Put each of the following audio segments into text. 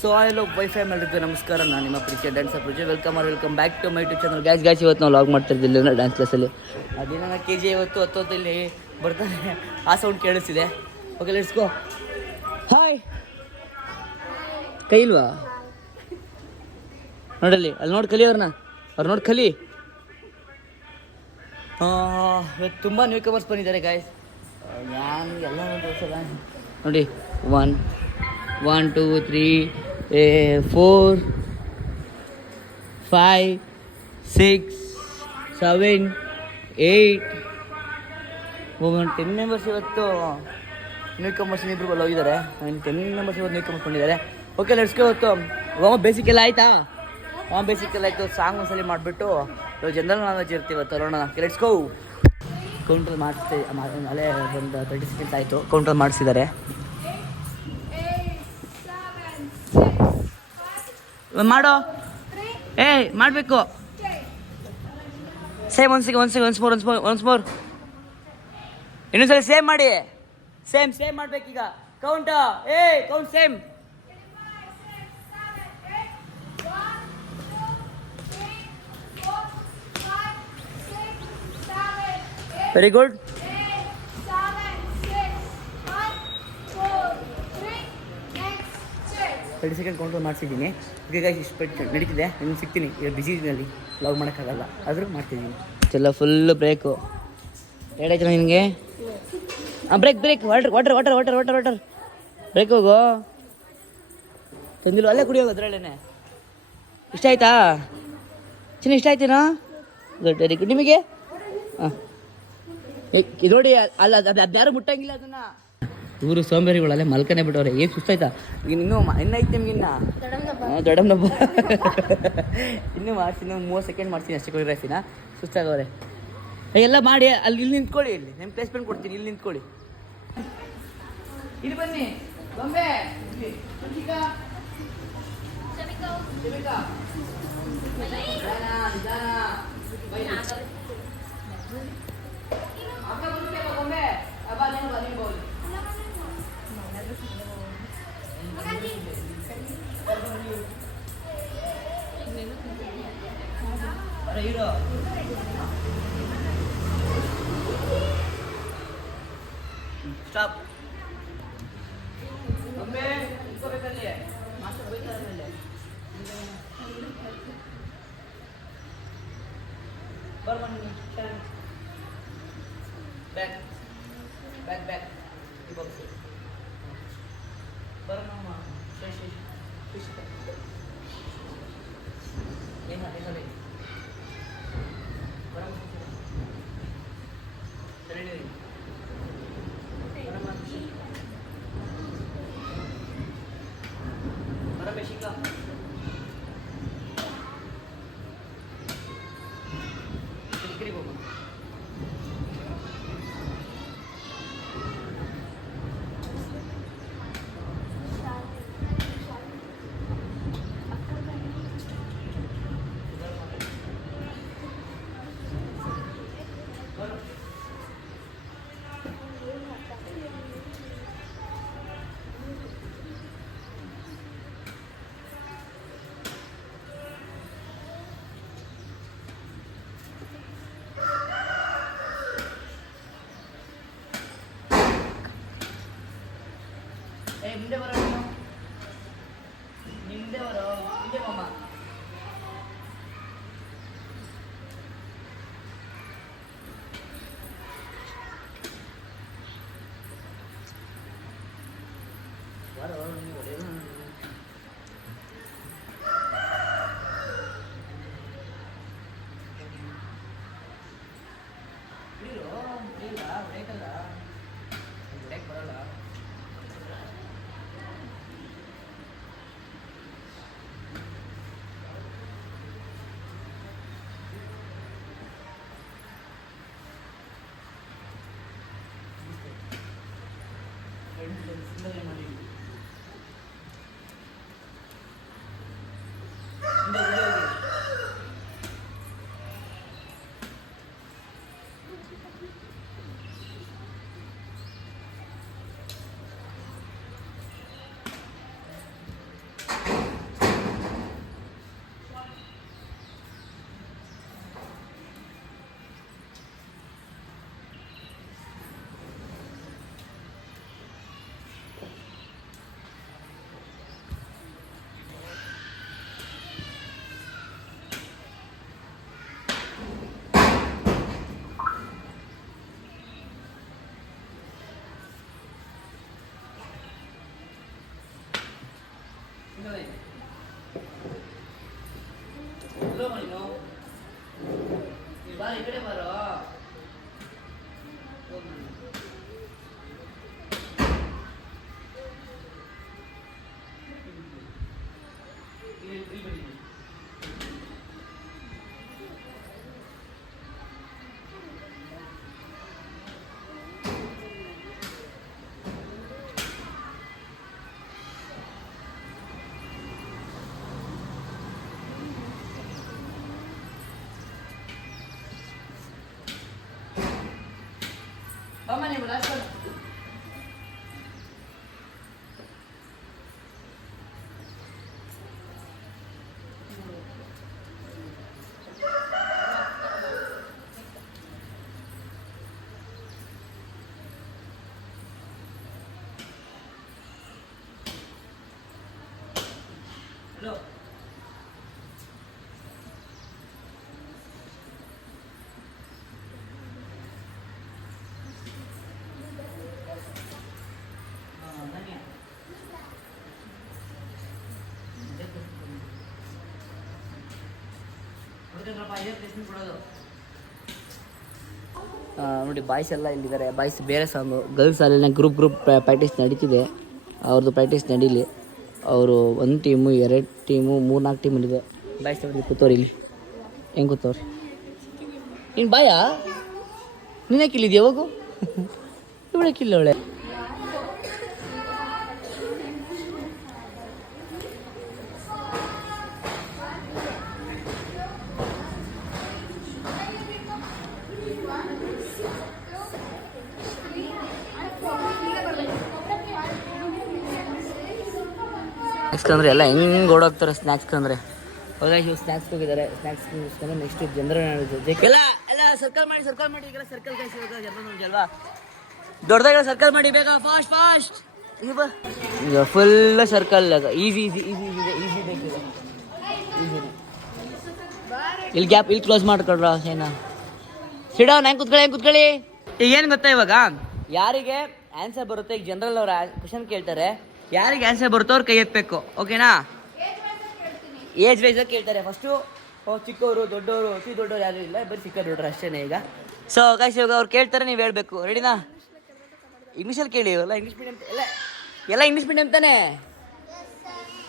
So hello wifi ಮಾಡಿದ್ದು ನಮಸ್ಕಾರ. ನಾನು ನಿಮ್ಮ ಪ್ರೀತಿಯ dancer Pooja. Welcome back to my YouTube channel. Guys ಇವತ್ತು ನಾವು ಲಾಗ್ ಮಾಡ್ತಾ ಇದ್ದಿಲ್ಲ ಡ್ಯಾನ್ಸ್ ಕ್ಲಾಸಲ್ಲಿ. ಅದೇನ ಕೆ ಜಿ ಇವತ್ತು ಹತ್ತೊತ್ತಲ್ಲಿ ಬರ್ತಾನೆ, ಆ ಸೌಂಡ್ ಕೇಳಿಸ್ತಿದೆ. Okay let's go. ಹಾಯ್, ಕೈ ಇಲ್ವಾ ನೋಡಲ್ಲಿ, ಅಲ್ಲಿ ನೋಡಿ ಕಲಿ ಅವ್ರು ನೋಡಿ ಕಲಿ. ಇವತ್ತು ತುಂಬ ನ್ಯೂ ಕಮರ್ಸ್ ಬಂದಿದ್ದಾರೆ ಗಾಯ್ಸ್. ನಾನು ಎಲ್ಲ ನೋಡಿ 1 2 3 4 5 6 7 8 10 ಮೆಂಬರ್ಸ್ ಇವತ್ತು ನ್ಯೂ ಕಮರ್ಸ್ ಇಬ್ಬರು ಹೋಗಿದ್ದಾರೆ. 10 ಮೆಂಬರ್ಸ್ ಇವತ್ತು ನ್ಯೂ ಕಮರ್ಸ್ ಬಂದಿದ್ದಾರೆ. Okay let's go. ಇವತ್ತು ಬೇಸಿಕ್ ಎಲ್ಲ ಆಯಿತಾ? ಬೇಸಿಕ್ ಎಲ್ಲ ಆಯಿತು. ಸಾಂಗ್ ಒಂದ್ಸಲಿ ಮಾಡಿಬಿಟ್ಟು ಜನರಲ್ ನಾಲೆಜ್ ಇರ್ತೀವಿ ತರೋಣ. Let's go. ಕೌಂಟರ್ ಅಲ್ಲೇ ಒಂದು 30 ಸೆಕೆಂಡ್ಸ್ ಆಯಿತು. ಕೌಂಟರ್ ಮಾಡಿಸಿದ್ದಾರೆ. ಮಾಡೋ ಮಾಡಬೇಕು. ಸೇಮ್ ಒನ್ಸ್ ಮೋರ್ ಇನ್ನೊಂದ್ಸಲ ಸೇಮ್ ಮಾಡಿ. ಸೇಮ್ ಮಾಡ್ಬೇಕೀಗ. Count count same. Very good. 30 second counter ಮಾಡಿಸಿದ್ದೀನಿ. ಈಗ ಇಷ್ಟು ನಡೀತಿದೆ. ಇನ್ನು ಸಿಗ್ತೀನಿ. ಈಗ ಬಿಸಿ ಇದೀನಲ್ಲಿ ಲಾಗ್ ಮಾಡೋಕ್ಕಾಗಲ್ಲ, ಆದರೂ ಮಾಡ್ತಿದ್ದೀನಿ. ಎಲ್ಲ ಫುಲ್ಲು ಬ್ರೇಕು. ಎರಡಾಯ್ತು ನಿನಗೆ. ಬ್ರೇಕ್ ವಾಟರ್ ಬ್ರೇಕ್ ಹೋಗು. ತಂದಿಲ್ಲ, ಅಲ್ಲೇ ಕುಡಿಯೋದು ಅದರಲ್ಲೇನೆ. ಇಷ್ಟ ಆಯ್ತಾ ಇಷ್ಟ ಆಯ್ತೇನೋ? Good, very good. ನಿಮಗೆ ಇದು ನೋಡಿ, ಅಲ್ಲ ಅದ್ಯಾರು ಮುಟ್ಟಂಗಿಲ್ಲ ಅದನ್ನು. ಇವರು ಸೋಂಬೇರಿಗಳಲ್ಲೇ ಮಲ್ಕನೇ ಬಿಟ್ಟವ್ರೆ. ಏನು ಸುಸ್ತಾಯ್ತಾ? ಇನ್ನೂ ಇನ್ನೈತೆ ನಿಮ್ಗೆ. ದೊಡ್ಡಮ್ಮನೊಬ್ಬ ಇನ್ನೂ ಮಾಡಿಸಿ. ಇನ್ನೂ 30 ಸೆಕೆಂಡ್ ಮಾಡ್ತೀನಿ ಅಷ್ಟೇ. ಕೊರಿಯೋಗ್ರಫಿನ ಸುಸ್ತಾಗವ್ರೆ. ಎಲ್ಲ ಮಾಡಿ ಇಲ್ಲಿ ನಿಂತ್ಕೊಳ್ಳಿ. ಇಲ್ಲಿ ನಿಮ್ಮ ಪ್ಲೇಸ್ಮೆಂಟ್ ಕೊಡ್ತೀನಿ, ಇಲ್ಲಿ ನಿಂತ್ಕೊಳ್ಳಿ. ಇಲ್ಲಿ ಬನ್ನಿ ಬೊಂಬೆ. Hero stop. ಒಮ್ಮೆ ಇಟ್ಕೋಬೇಕಲ್ಲಿ. ಮಾಸ್ಟರ್ ಬೈತಾರೆ ಮೇಲೆ. ಬರ್ಬನ್ನಿ. ಬ್ಯಾಕ್ ಬರಮ್ಮ. ಏನು ಹೇಳಿ ಮುಂದೆ ಬರೋ. ಹಿಂದೆ ಬರೋ. ಹಿಂದೆ ಮಾಮ. ಬರಲ್ಲ. ಈ ಕಡೆ ಬರೋ ನೀವು ಲಾಸ್ಟ್ ಹಲೋ ನೋಡಿ ಬಾಯ್ಸ್ ಎಲ್ಲ ಇಲ್ಲಿದ್ದಾರೆ. ಬಾಯ್ಸ್ ಬೇರೆ ಸಾಂಗು, ಗರ್ಲ್ಸ್ ಅಲ್ಲೆಲ್ಲ ಗ್ರೂಪ್ ಪ್ರಾಕ್ಟೀಸ್ ನಡೀತಿದೆ. ಅವ್ರದ್ದು ಪ್ರಾಕ್ಟೀಸ್ ನಡೀಲಿ. ಅವರು 1 ಟೀಮು 2 ಟೀಮು 3-4 ಟೀಮಲ್ಲಿದೆ. ಬಾಯ್ಸ್ ನೋಡಿ ಕೂತವ್ರು ಇಲ್ಲಿ. ಹೆಂಗೆ ಕೂತವ್ರಿ? ನೀನು ಬಾಯಾ ನೀನೇ ಕಿಲ್ಲಿದ್ಯಾ? ಹೋಗು ಇವಳೆ ಕಿಲ್ಲವಳೆ. ಸ್ನ್ಯಾಕ್ಸ್ ಅಂದರೆ ಎಲ್ಲ ಹೆಂಗೆ ಓಡೋಗ್ತಾರೆ ಸ್ನ್ಯಾಕ್ಸ್ ಅಂದರೆ. ಹೌದಾ, ಇವು ಸ್ನ್ಯಾಕ್ಸ್ ಹೋಗಿದ್ದಾರೆ. ಸ್ನ್ಯಾಕ್ಸ್ ನೆಕ್ಸ್ಟ್ ಜನರ ಎಲ್ಲ ಸರ್ಕಲ್ ಮಾಡಿ ಈಗೆಲ್ಲ ಸರ್ಕಲ್ ಕಳಿಸಿ ಜನರ ನೋಡಿ ಅಲ್ವಾ, ದೊಡ್ಡದಾಗೆಲ್ಲ ಸರ್ಕಲ್ ಮಾಡಿ ಬೇಗ ಫಾಸ್ಟ್ ಈಗ ಫುಲ್ ಸರ್ಕಲ್. ಈಸಿ ಬೇಕಿದೆ. ಇಲ್ಲಿ ಗ್ಯಾಪ್ ಇಲ್ಲಿ ಕ್ಲೋಸ್ ಮಾಡ್ಕೊಳ್ರ ಏನ ಸಿಡೋ ಹೆಂಗೆ ಕೂತ್ಕೊಳ್ಳಿ. ಈಗ ಏನು ಗೊತ್ತಾ, ಇವಾಗ ಯಾರಿಗೆ ಆನ್ಸರ್ ಬರುತ್ತೆ, ಈಗ ಜನರಲ್ ಅವ್ರ ಕ್ವಶನ್ ಕೇಳ್ತಾರೆ, ಯಾರಿಗೆ ಆನ್ಸರ್ ಬರುತ್ತೋ ಅವ್ರು ಕೈ ಎತ್ತಬೇಕು. ಓಕೆನಾ? ಏಜ್ ವೈಸ್ ಕೇಳ್ತಾರೆ. ಫಸ್ಟು ಚಿಕ್ಕವರು ದೊಡ್ಡವರು, ಅತಿ ದೊಡ್ಡವರು ಯಾರು ಇಲ್ಲ, ಬರೀ ಚಿಕ್ಕ ದೊಡ್ಡವರು ಅಷ್ಟೇ. ಈಗ ಸೊ ಗಾಯ್ಸ್ ಇವಾಗ ಅವ್ರು ಕೇಳ್ತಾರೆ, ನೀವು ಹೇಳ್ಬೇಕು. ರೆಡಿನಾ? ಇಂಗ್ಲೀಷಲ್ಲಿ ಕೇಳಿ. ಎಲ್ಲ ಇಂಗ್ಲೀಷ್ ಮೀಡಿಯಂ ಎಲ್ಲ ಇಂಗ್ಲೀಷ್ ಮೀಡಿಯಂ ತಾನೇ?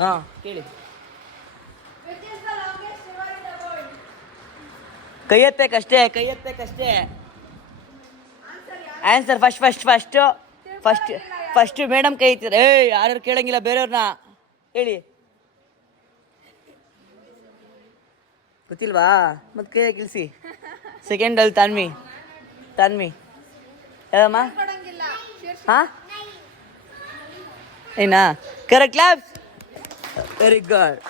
ಹಾಂ ಕೇಳಿ. ಕೈ ಎತ್ತಬೇಕಷ್ಟೇ. ಆನ್ಸರ್ ಫಸ್ಟ್ ಮೇಡಮ್ ಕೈ ಎತ್ತಿದ್ರೆ ಯಾರು ಕೇಳಂಗಿಲ್ಲ, ಬೇರೆಯವ್ರನ್ನ ಹೇಳಿ. ಗೊತ್ತಿಲ್ವಾ? ಮತ್ತೆ ಕೈ ಗಿಲ್ಸಿ. ಸೆಕೆಂಡಲ್ಲಿ ತಾನ್ವಿ ಯಾವಮ್ಮ? ಹಾಂ ಏನಾ? Correct claps. Very good.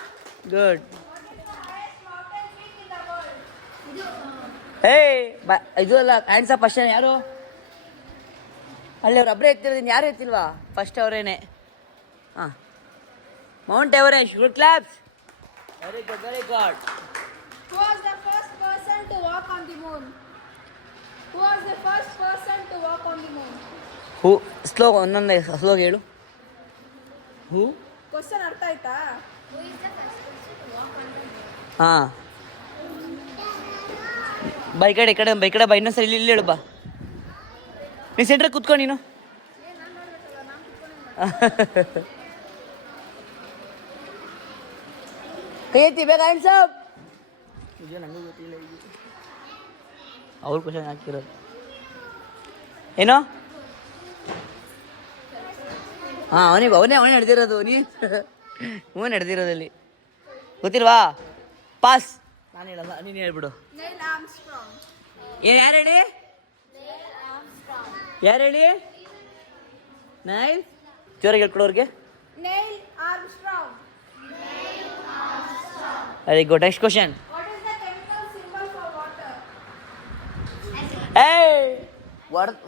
ಇದು ಅಲ್ಲ ಆನ್ಸರ್ ಫಸ್ಟ್ ಯಾರು? ಅಲ್ಲಿ ಅವ್ರು ಒಬ್ಬರೇ ಎತ್ತಿರೋದೀನಿ, ಯಾರು ಎತ್ತಿಲ್ವಾ? ಫಸ್ಟ್ ಅವರೇನೆ. ಹಾಂ, Mount Everest. Good claps. Very good. Who was the first person to walk on the moon? Who slow ಒಂದೊಂದೇ ಸ್ಲೋ ಹೇಳು. ಹೂ ಕ್ವಶನ್ ಅರ್ಥ ಆಯ್ತಾ? ಹಾಂ ಬಾ, ಈ ಕಡೆ ಬಾ. ಇನ್ನೊಂದ್ಸರಿ ಇಲ್ಲಿ ಹೇಳು ಬಾ. ನೀನು ಸೆಂಟ್ರಿಗೆ ಕೂತ್ಕೊ. ನೀನು ಕೈ ಎತ್ತಿ ಬೇಗ. ಆನ್ಸರ್ ನಂಗೂ ಗೊತ್ತಿಲ್ಲ. ಅವ್ರ ಕ್ವಶನ್ ಹಾಕಿರೋದು ಏನೋ. ಹಾಂ ಅವನೇ ನಡೆದಿರೋದು. ಹ್ಞೂ ನಡೆದಿರೋದಲ್ಲಿ ಗೊತ್ತಿಲ್ವಾ? ಪಾಸ್. ನಾನು ಹೇಳಲ್ಲ, ನೀನು ಹೇಳ್ಬಿಡು. ಯಾರು ಹೇಳಿ? ನೈಲ್ ಜೋರಾಗಿ ಹೇಳ್ಕೊಡೋರಿಗೆ. Very good. Next question.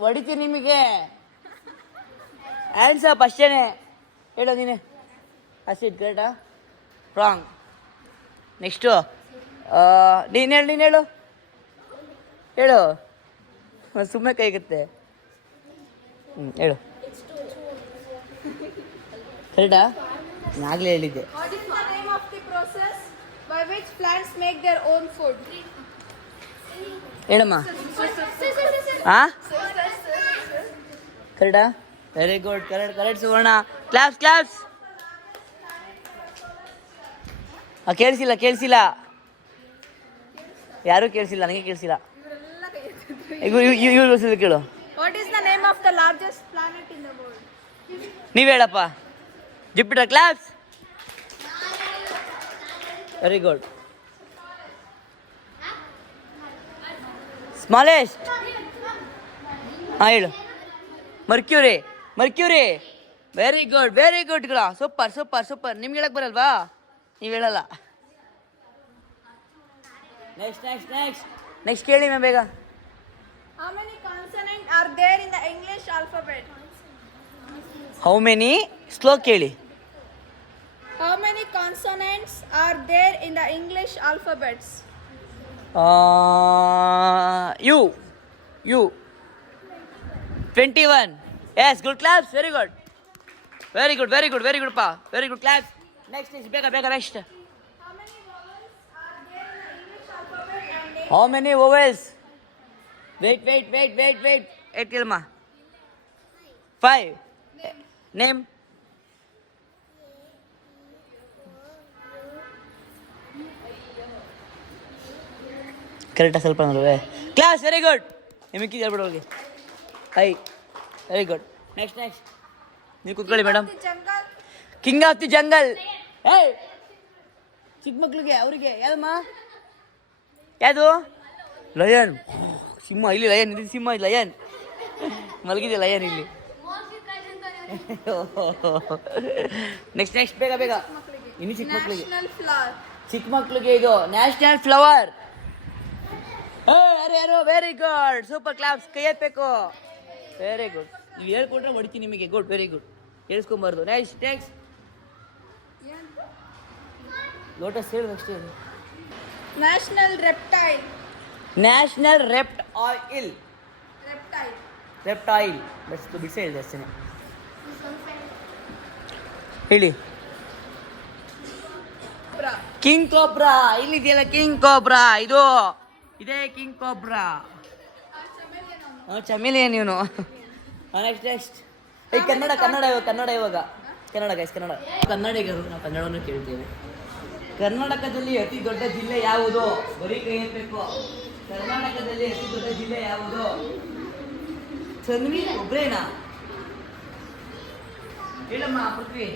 ಹೊಡಿತೀನಿ ನಿಮಗೆ. ಆನ್ಸರ್ ಫಸ್ಟೇನೆ ಹೇಳೋ ನೀನೆ. ಅಸಿಡ್ ಕರೆಕ್ಟಾ? ರಾಂಗ್. ನೆಕ್ಸ್ಟು ನೀನು ಹೇಳು. ಸುಮ್ಮನೆ ಕೈಗುತ್ತೆ. ಹೇಳು. ಕರೆಕ್ಟಾ? ಆಗಲೇ ಹೇಳಿದ್ದೆ. What is the name of the process by which plants make their own food? ಹೇಳಮ್ಮ. ಹಾಂ ಕರೆಕ್ಟಾ? Very good, correct Suvarna. Claps claps. ಕೇಳಿಸಿಲ್ಲ ಯಾರೂ ಕೇಳಿಸಿಲ್ಲ, ನನಗೆ ಕೇಳಿಸಿಲ್ಲ. ಇವ್ರು ಕೇಳು. What is the name of the largest planet in the world? ನೀವು ಹೇಳಪ್ಪ. Jupiter. Claps. Very good. Smallest. ಹಾಂ ಹೇಳು. ಮರ್ಕ್ಯೂರಿ. ವೆರಿ ಗುಡ್ ಗಳ. ಸೂಪರ್. ನಿಮ್ಗೆ ಹೇಳಕ್ ಬರಲ್ವಾ? ನೀವು ಹೇಳಲ್ಲ. ನೆಕ್ಸ್ಟ್ ಕೇಳಿ ಮ್ಯಾಮ್ ಬೇಗ. How many consonants are there in the English alphabet? How many? Slow ಕೇಳಿ. How many consonants are there in the English alphabets? U 21. Yes, good claps. Very good pa. Very good claps. Next ಬೇಗ next. How many vowels are there in the English alphabet? How many vowels? Wait. 8 kilma. 5. Name. ಕರೆಕ್ಟಾ? ಸ್ವಲ್ಪ ನೋಡುವೆ. Class. Very good. ನಿಮಗೆ ಹೇಳ್ಬಿಡು ಹೋಗಿ. Hi. Very good. Next ನೀವು ಕೂತ್ಕೊಳ್ಳಿ madam. King of the jungle. ಏಯ್ ಚಿಕ್ಕ ಮಕ್ಳಿಗೆ ಅವರಿಗೆ ಯಾವುದು? ಲಯನ್. ಸಿಂಹ. ಇಲ್ಲಿ ಲಯನ್ ಇದೆ. ಸಿಂಹ ಲಯನ್ ಮಲಗಿದೆ. ಲಯನ್ ಇಲ್ಲಿ. ನೆಕ್ಸ್ಟ್ ಬೇಗ ಇನ್ನು ಚಿಕ್ಕ ಮಕ್ಳಿಗೆ. National flower. ಚಿಕ್ಕ ಮಕ್ಳಿಗೆ ಇದು ನ್ಯಾಷನಲ್ ಫ್ಲವರ್. ಅರೆ ವೆರಿ ಗುಡ್. Super claps. ಕೈ ಎತ್ತಬೇಕು. Very good. ನೀವು ಹೇಳ್ಕೊಟ್ರೆ ಹೊಡಿತೀನಿ ನಿಮಗೆ. ಗುಡ್. Very good. ಹೇಳ್ಸ್ಕೊಂಬಾರ್ದು. ನೆಕ್ಸ್ಟ್ ಲೋಟಸ್ ಹೇಳು. Next National reptile. National reptile. ಬಸ್ ಬಿಡಿಸಿ ಹೇಳಿದೆ ಅಷ್ಟೇ. ಹೇಳಿ. King cobra. ಇಲ್ಲಿದೆಯಲ್ಲ ಕಿಂಗ್ ಕೋಬ್ರಾ. ಇದೇ ಕಿಂಗ್ ಕೋಬ್ರಾ. ಚಮೇಲಿಯನ್ ಇವನು. ನೆಕ್ಸ್ಟ್ ಕನ್ನಡ ಇವಾಗ. ಕನ್ನಡಿಗರು ನಾವು ಕನ್ನಡವನ್ನು ಕೇಳ್ತೇವೆ. ಕರ್ನಾಟಕದಲ್ಲಿ ಅತಿ ದೊಡ್ಡ ಜಿಲ್ಲೆ ಯಾವುದು? ಬರೀ ಕೈ ಎತ್ತಬೇಕು. ಕರ್ನಾಟಕದಲ್ಲಿ ಅತಿ ದೊಡ್ಡ ಜಿಲ್ಲೆ ಯಾವುದು? ಚನ್ವಿ ಒಬ್ರೇನಾ? ಹೇಳಮ್ಮ ಪೃಥ್ವಿ.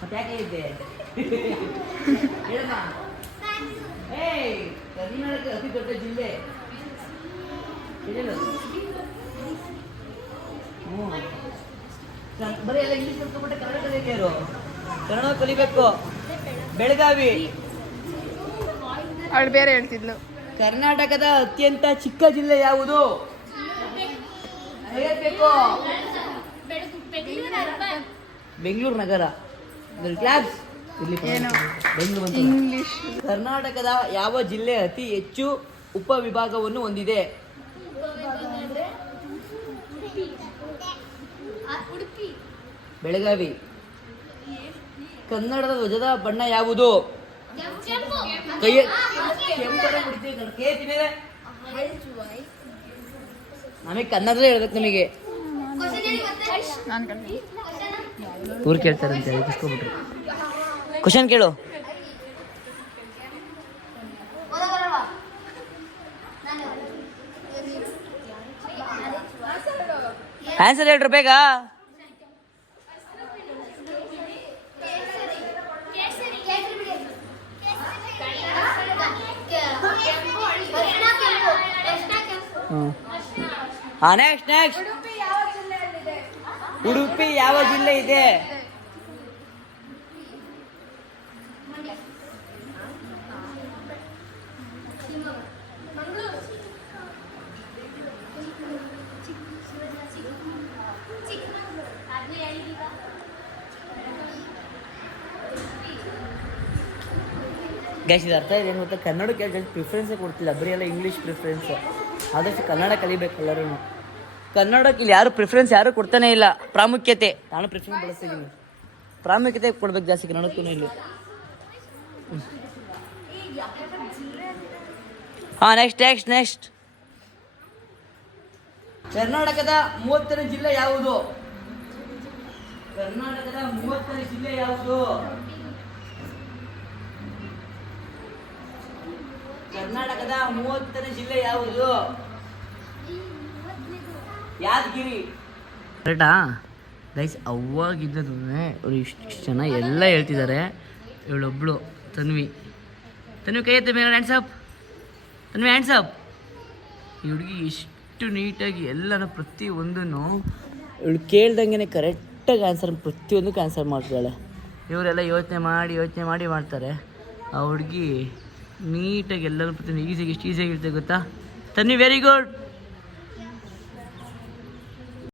ಮತ್ತೆ ಯಾಕೆ ಇದ್ದೆ? ಹೇಳಮ್ಮ. ಕರ್ನಾಟಕ ಅತಿ ದೊಡ್ಡ ಜಿಲ್ಲೆ ಬರೀ ಎಲ್ಲ ಇಂಗ್ಲೀಷ್ ಕಲ್ತ್ಕೊಂಡ್ಬಿಟ್ಟೆ. ಕನ್ನಡದಲ್ಲಿ ಯಾರು? ಕನ್ನಡ ಕಲಿಬೇಕು. ಬೆಳಗಾವಿ. ಅವಳು ಬೇರೆ ಹೇಳ್ತಿದ್ಲು. ಕರ್ನಾಟಕದ ಅತ್ಯಂತ ಚಿಕ್ಕ ಜಿಲ್ಲೆ ಯಾವುದು? ಹೇಳ್ಬೇಕು. ಬೆಂಗಳೂರು ನಗರ. ಕ್ಲಾಸ್. ಇಂಗ್ಲಿಷ್. ಕರ್ನಾಟಕದ ಯಾವ ಜಿಲ್ಲೆ ಅತಿ ಹೆಚ್ಚು ಉಪವಿಭಾಗವನ್ನು ಹೊಂದಿದೆ? ಬೆಳಗಾವಿ. ಕನ್ನಡದ ಧ್ವಜದ ಬಣ್ಣ ಯಾವುದು? ನಮಗೆ ಕನ್ನಡದಲ್ಲೇ ಹೇಳ್ಬೇಕು. ನಿಮಗೆ ಊರು ಕೇಳ್ತಾರಂತೆ ಇಸ್ಕೊಂಡ್ಬಿಟ್ರು. ಕ್ವಶನ್ ಕೇಳು. ಆನ್ಸರ್ ಹೇಳ್ರಿ ಬೇಗ. ನೆಕ್ಸ್ಟ್. ಉಡುಪಿ ಯಾವ ಜಿಲ್ಲೆ ಇದೆ? ಗ್ಯಾಸ್ ಇದು ಅರ್ಥ ಇದೆ ಏನು ಗೊತ್ತಾ? ಕನ್ನಡಕ್ಕೆ ಜಾಸ್ತಿ ಪ್ರಿಫರೆನ್ಸೇ ಕೊಡ್ತಿಲ್ಲ. ಬರೀ ಎಲ್ಲ ಇಂಗ್ಲೀಷ್ ಪ್ರಿಫರೆನ್ಸು. ಆದಷ್ಟು ಕನ್ನಡ ಕಲಿಬೇಕು ಎಲ್ಲರೂ. ಕನ್ನಡಕ್ಕೆ ಇಲ್ಲಿ ಯಾರು ಪ್ರಿಫರೆನ್ಸ್ ಯಾರು ಕೊಡ್ತಾನೆ ಇಲ್ಲ, ಪ್ರಾಮುಖ್ಯತೆ. ನಾನು ಪ್ರಿಫರೆನ್ಸ್ ಬಳಸ್ತಿದ್ದೀನಿ, ಪ್ರಾಮುಖ್ಯತೆ ಕೊಡ್ಬೇಕು ಜಾಸ್ತಿ ಕನ್ನಡಕ್ಕೂ ಇಲ್ಲಿ. ಹಾಂ, ನೆಕ್ಸ್ಟ್. ಕರ್ನಾಟಕದ 30ನೇ ಜಿಲ್ಲೆ ಯಾವುದು? ಕರ್ನಾಟಕದ 30ನೇ ಜಿಲ್ಲೆ ಯಾವುದು? ಕರ್ನಾಟಕದ 30ನೇ ಜಿಲ್ಲೆ ಯಾವುದು? ಯಾದಗಿರಿ. ಕರೆಕ್ಟಾ ಗೈಸ್? ಅವಾಗಿದ್ದದು ಅವ್ರು ಇಷ್ಟು ಜನ ಎಲ್ಲ ಹೇಳ್ತಿದ್ದಾರೆ. ಇವಳೊಬ್ಳು ತನ್ವಿ ಕೈ ಎತ್ತ ಮೇಲೆ, ಹ್ಯಾಂಡ್ಸಪ್ ತನ್ವಿ, ಹ್ಯಾಂಡ್ಸಪ್. ಈ ಹುಡುಗಿ ಇಷ್ಟು ನೀಟಾಗಿ ಎಲ್ಲನ ಪ್ರತಿಯೊಂದನ್ನು ಇವಳು ಕೇಳ್ದಂಗೆ ಕರೆಕ್ಟಾಗಿ ಆನ್ಸರ್, ಪ್ರತಿಯೊಂದಕ್ಕೂ ಆನ್ಸರ್ ಮಾಡ್ತಾಳೆ. ಇವರೆಲ್ಲ ಯೋಚನೆ ಮಾಡಿ ಮಾಡ್ತಾರೆ. ಆ ಹುಡುಗಿ ನೀಟಾಗಿ ಎಲ್ಲರೂ ಪ್ರತಿಯೊಂದು ಈಸಿಯಾಗಿ ಎಷ್ಟು ಈಸಿಯಾಗಿ ಇರ್ತದೆ ಗೊತ್ತಾ? Tanvi very good.